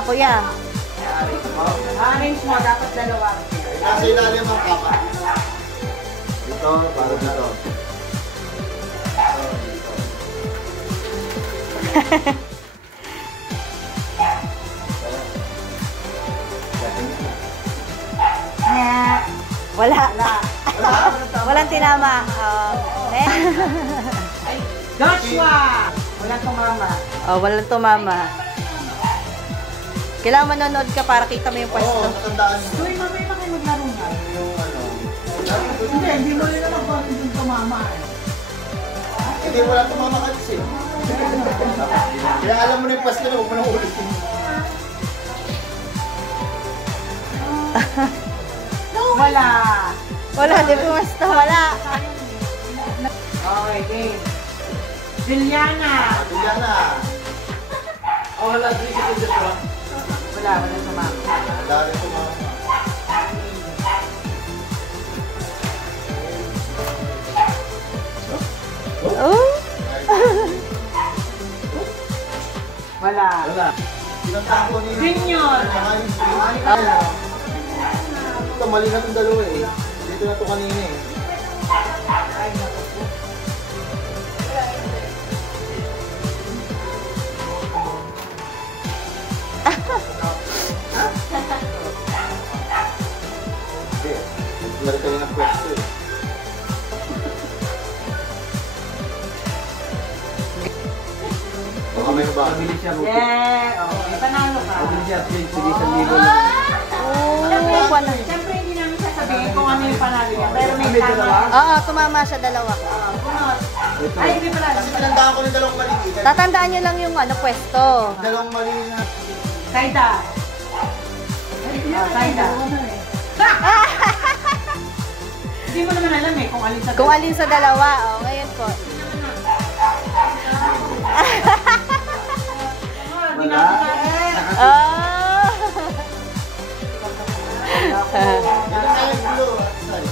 Ako ya. Arrange mo, dapat dalawa. Nasa ilalim ang kama. Dito, para dito. Wala. Walang tinama. Joshua! Walang tumama. Oh, walang tumama. Kailangan manonood ka para kita mo yung pwesto. Oo, matandaan mo. Uy, mamaya na kayo maglaro nga. Yung ano. Hindi mo rin naman bakit yung tumama eh. Hindi mo lang tumama kasi. Kaya alam mo na yung pwesto na, huwag mo nang ulitin. Wala. Wala, di pumasta. Wala. Okay, game. Juliana. Juliana. Wala tumama. Dali tumama. Oh. Wala. Pinuntahan ko ni... Junior. Ito, mali na itong dalawa eh. Dito na ito kanina eh. Ay, naku po. Hindi. Lari ka rin ng pwesto eh. Baka may ba? Yeah. Okay, panalo ka. Oh, wala. Siyempre, hindi namin sasabihin kung ano yung panalo niya. Pero may tama. Oo, tumama siya dalawa. Bunot. Ay, hindi pala. Kasi pinuntahan ko ng dalawang mali. Tatandaan nyo lang yung pwesto. Dalawang mali na. Kaida. Kaida. Hindi mo naman alam eh kung alin sa Kung alin sa dalawa. Oh, ngayon po. Oh.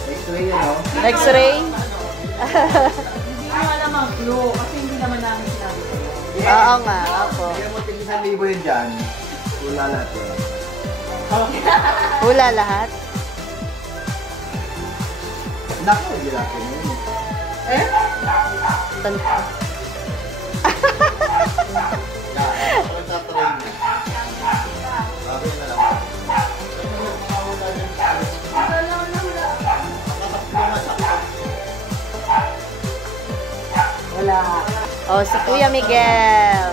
X-ray yan o. X-ray? Hindi mo alam ang clue kasi hindi naman namin sinabi sa'yo. Oo nga, opo. Kaya mo tingin 1,000 yun dyan. Wala lahat eh. Hula lahat? Naku, hindi natin yun. Eh? Tan- Ako sa train. Bakit na lang. Wala. Oh, si Kuya Miguel.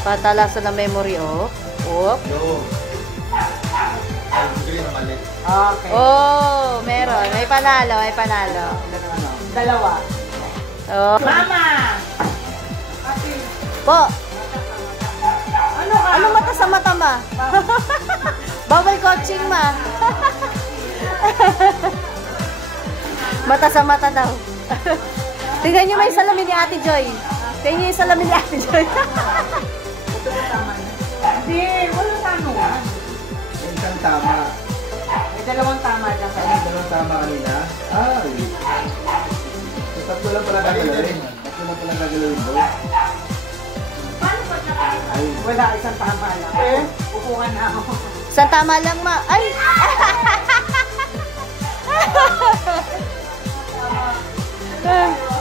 Patalaso na memory, oh. Oh. Yo. Ay, green na mali. Okay. Oh, meron. May panalo, may panalo. Dalawa. Oh. Mama! Po, Ano ka? ano mata sa mata ma? Bawal coaching ma. Mata sa mata daw. Tingnan nyo may salamin ni Ate Joy. Tingnan nyo yung salamin ni Ate Joy. Hindi, walang tanuan. May isang tama. May dalawang tama dyan sa May dalawang tama kanina. Ay. Tatlo lang pala gagalawin. Tatlo lang pala gagalawin doon. Ay. Wala, isang tama lang. Eh? Upuan na ako. Isang tama lang ma. Ay!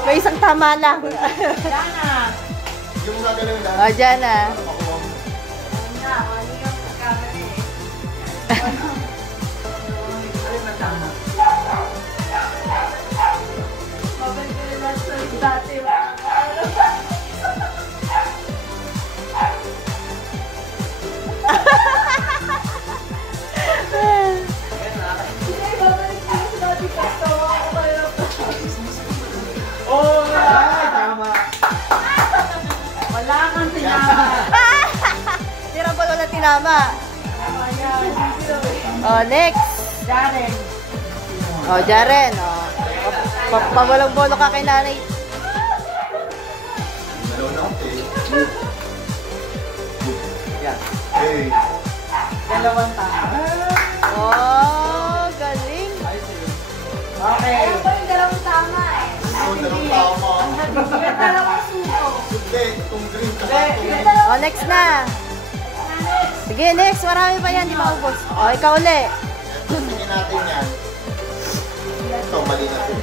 May isang tama lang. Dana! Yung gagalawin na. O, dyan na. Ay, matama. Oh! Ay, tama. Wala kang tinama. Tira pa wala tinama. O, next. Darren. O, Jaren. O, pawalang-bolo ka kay nanay. Dalawa na ako eh. Yan. Hey. Dalawang tama. Oh, galing. Okay. Dalawang tama eh. Dalawang tama. Dalawang suko. Hindi, itong green kasi O, next na. Sige, next. Marami pa yan. Di maubos. O, ikaw uli. tingin natin yan. Ito, mali na ito.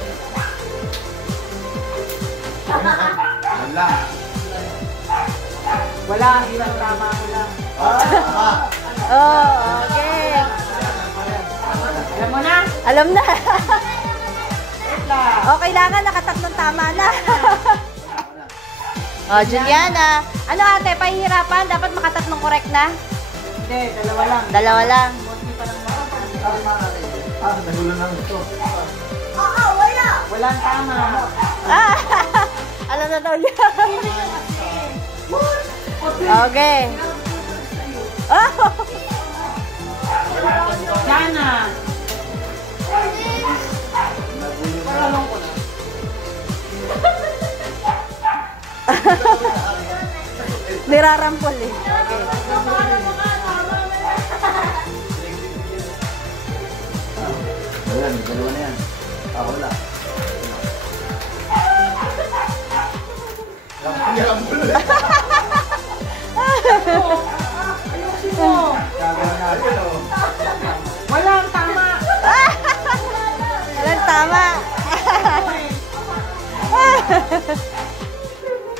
Wala. Wala, ilang tama ko lang. Tama. Oh, okay. Alam mo na? Alam na. Wait lang. O, kailangan nakatatlong tama na. O, Juliana. Ano ate, pahihirapan? Dapat makatatlong correct na? Hindi, dalawa lang. Dalawa lang. Konti pa lang mga. Nagulo lang ito. Walang tama. Ah, alam na daw niya. Okay. Oh, Jana. nirarampol eh. Ayan, dalawa na yan. Wala. Hirap mo ulit. Ayusin mo. Gagawin natin, oh. Walang tama. Walang tama.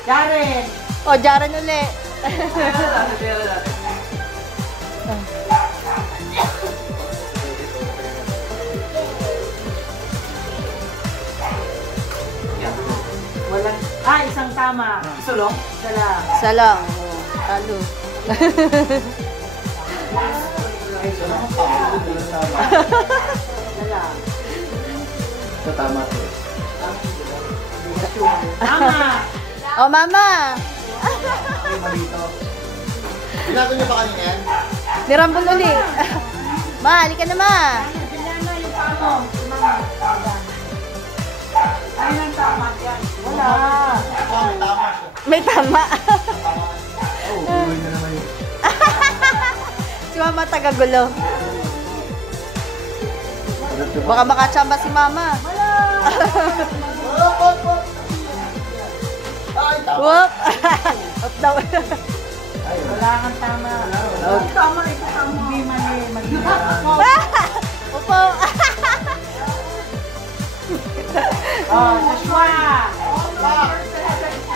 Jaren. O, Jaren uli. Walang, isang tama. Isa lang? Isa lang. Isa lang. O, talo. Ito na, tama. Isa lang. Ito, tama ito. Tama. O, mama. Ay, mali ito. Binato niyo ba kanina yan? Nirambol uli. Ma, halika na ma. Juliana, yung tama. Ay, ang tama yan. Wala. May tama siya. May tama. Oh, tuloy na naman yun. Si mama tagagulo. Baka makachamba si mama. Ay, tama. Whoop. Up daw. Ay, Wala kang tama. Tama, ito tama. Hindi mali. Mali. Upo. Oh, Joshua.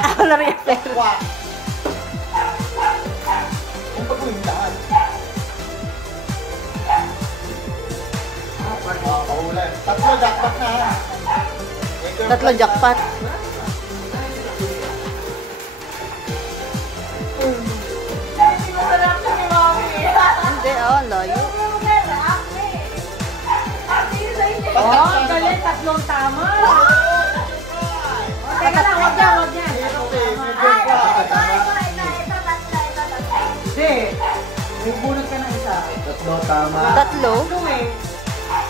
Ako na rin. Wah. Kung pag-uwing lahat. Paulan. Tatlo, jackpot na ha. Tatlo jackpot. Hindi, oh, layo. Oh, galing. Tatlong tama. Teka lang, wag yan, wag yan. Hindi. May bunot ka ng isa. Tatlo, tama. Tatlo? Ito eh.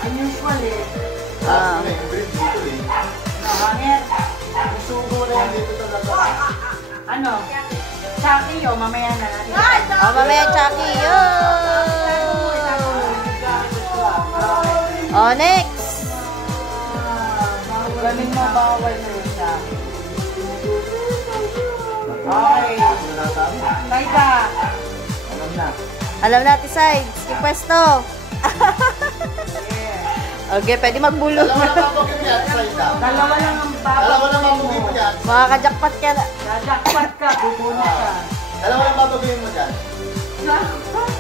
Unusual eh. Ah. Dito eh. Hangin. Sugo na yan dito talaga. Ano? Chucky o mamaya na natin. Oh, mamaya, Chucky. Yo! Oh, next. Galing mo bawal na yun siya. Okay. Wala tama. Taika. Alam na. Alam natin, sides. Yung pwesto. Yeah. Okay, pwede magbulo. Dalawa na mapagin yan, Saida. Dalawa lang ang Dalawa na babagin mapagin mo mo. yan. Makakajakpat ka na. Jajakpat ka, bubunot ka. Dalawa na mapagin mo dyan.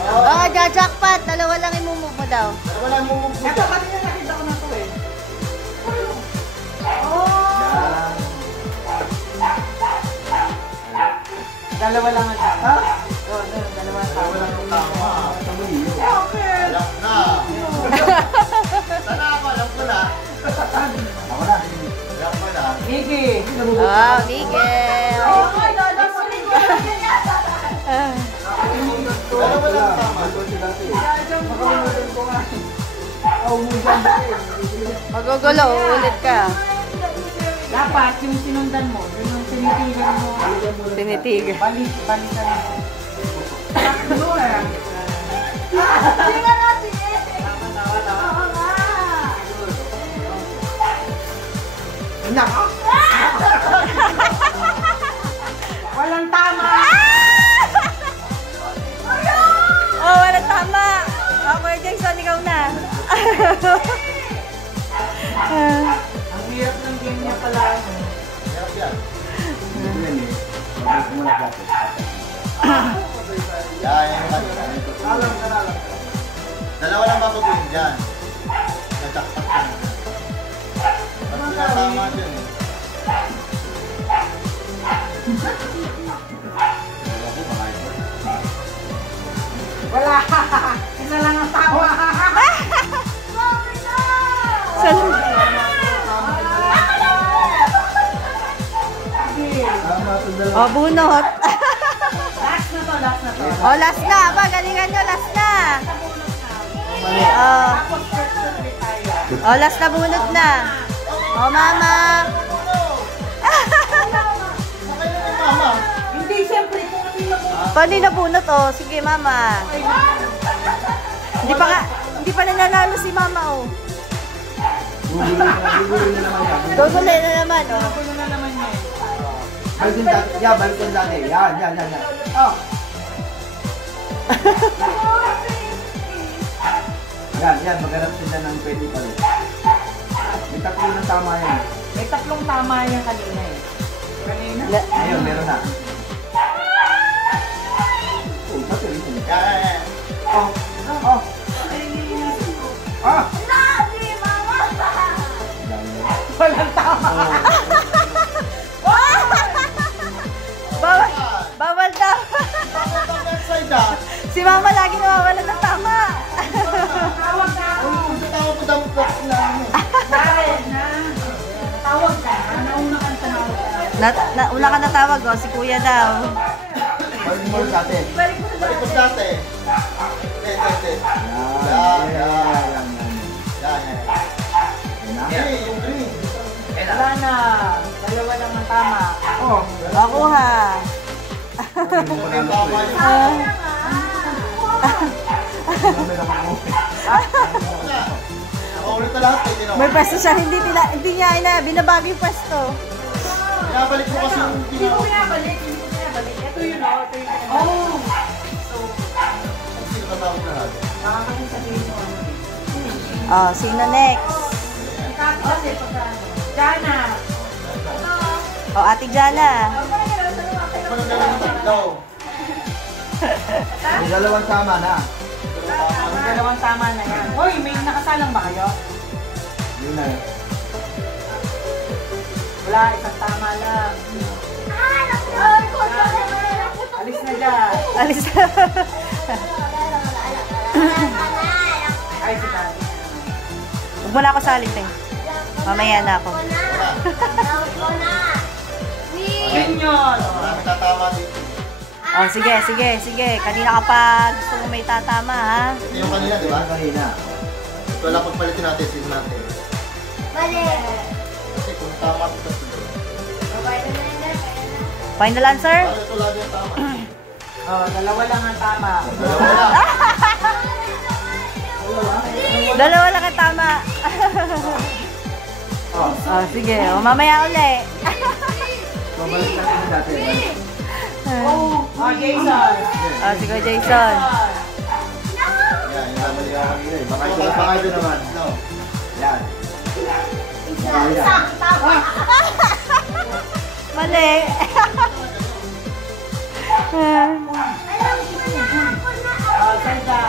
Oh, jajakpat. Dalawa lang imumove mo daw. Dalawa na mumug mo Ito, dyan. kanina nakita ko na to eh. Yan. Dalawa lang ang tama. Oo, dalawa ang Dalawa tama. lang ang tama. Tamuliyo. Okay. Alam na. Sana ako, alam ko na. Ako na. Alam ko na. Iggy. Wow, Miguel. Dalawa lang ang tama. Magugulo, ulit ka. Dapat yung sinundan mo, yun yung tinitigan mo. Tinitigan. Balikan mo. Takbo eh. Anak! Hirap yan. Ito yan eh. Mabalik mo na dati. Yan, yung kanina. Alam ka. Dalawa lang babaguhin dyan. Najakpak ka na. Ba't pinatama dyan eh? Dalawa ko, baka ito. Wala. Isa lang ang tama. Tama ito dalawa. O, bunot. Last na to, last na to. O, last na. Ba, galingan nyo, last na. Mali. O, Tapos first to ulit tayo. o, last na bunot na. O, mama. Okay na yung mama. Hindi, siyempre, kung ano yung nabuhay. Paano yung nabunot? O, sige, mama. Hindi pa nananalo si mama, o. Gugulo na naman yan. Gugulay na naman, o. Nagulo na naman niya eh. Balikin dati. Yan, balikin dati. Yan. Oh. Yan. Maghanap sila ng 20 pa rin. May tatlo ng tama yan. May tatlong tama yan kanina eh. Kanina? Ayun, meron na. Oh, pati rin yun. Yan. Oh. Ah! Walang tama. Bawal daw. Side ah. Si mama lagi nawawalan ng tama. Tawag na ako. Kung tawag ko dapat box na ano. Dahil na. Tawag ka. Nauna kang tumawag ka. Una ka natawag, o. Si kuya daw. Balik mo dati. Balik mo dati. Hindi. Yan. Hey, yung green. Wala na. Dalawa lang ang tama. Oh. Makuha. Yung tama yun. Ulit na lahat eh. May pwesto siya, hindi niya binabago yung pwesto. Pinabalik mo kasi yung Hindi ko pinabalik. Ito yun o. Ito yun. Oh. So, Sino matawag lahat? baka kasi sabihin mo. Oh, sino next? Kasi pagka Jana. Oh, Ate Jana. Ano na lang tatlo? May dalawang tama na. Ang dalawang tama na yan. Hoy, may nakasalang ba kayo? Yun na yun. Wala, isang tama lang. Alis na dyan. Alis. Ay, si Tati. Huwag mo na ako salit eh. Mamaya na ako. Yun yun. Marami tatama dito. Oh, sige. Kanina ka pa gusto mo may tatama, ha? Ito yung kanina, di ba? Kanina. Ito lang pagpalitin natin, sin natin. Kasi kung tama ito tatlo. Final answer? Bakit ito lagi ang tama? Oh, dalawa lang ang tama. Dalawa lang. Dalawa lang ang tama. Oh, Oh, sige. Oh, mamaya uli. babalik natin yung dati. Oh, Jason. Oh, sige, Jason. Yan, yung babalik ako kanina eh. Baka ito naman. No. Yan. Mali. Oh, Zelda.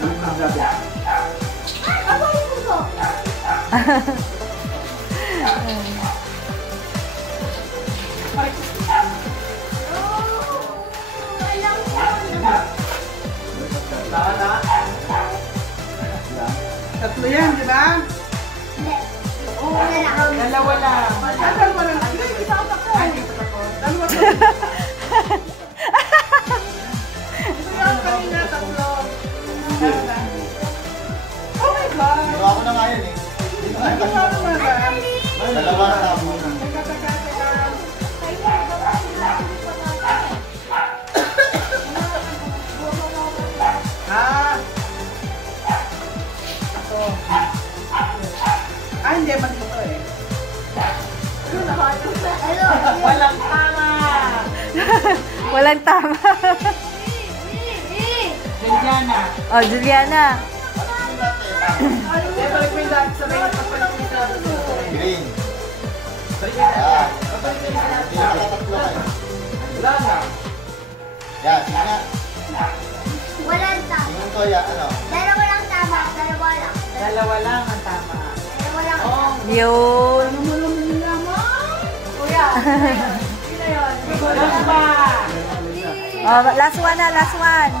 Balik na dati. Tatlo yan, di ba? Dalawa lang. Dalawa lang. Ay, dito ako. Dalawa lang. Ito yung kanina, tatlo. Oh my God! Pero ako na nga yan eh. Ito nga naman ba? Dalawa na tama. Teka, teka, teka. Ah! Ito. Ah, hindi. Mali ito eh. Walang tama! Walang tama. Juliana. Oh, Juliana. Hindi, balik mo yung dati sa may pagpalit mo sa Green. Yan. Hindi na tatatlo kayo. Wala na. Yan, sige nga. Walang tama. Tingin ko, ya, ano? Dalawa lang tama. Dalawa lang. Dalawa lang ang tama. Dalawa lang. Oh, Yun. ano mo naman nilaman? Kuya. Sino yun? Wala ba? Oh, last one na, last one.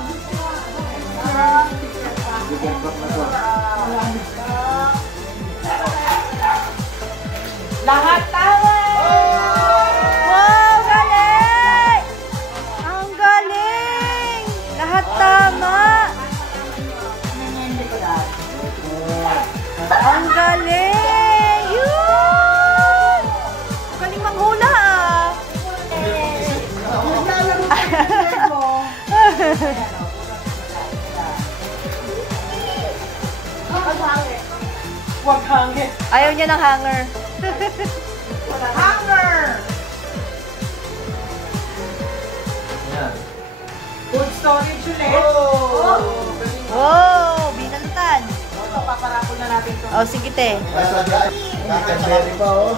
Lahat tama! Wow, galing! Ang galing! Lahat tama! Ang galing! Yun! Galing manghula ah! Huwag hangin. Ayaw niya ng hanger. Hanger! Yan. Food storage ulit. Wow! Binalutan. Ito, paparapol na natin ito. Oh, sige te. Kakasari pa, oh.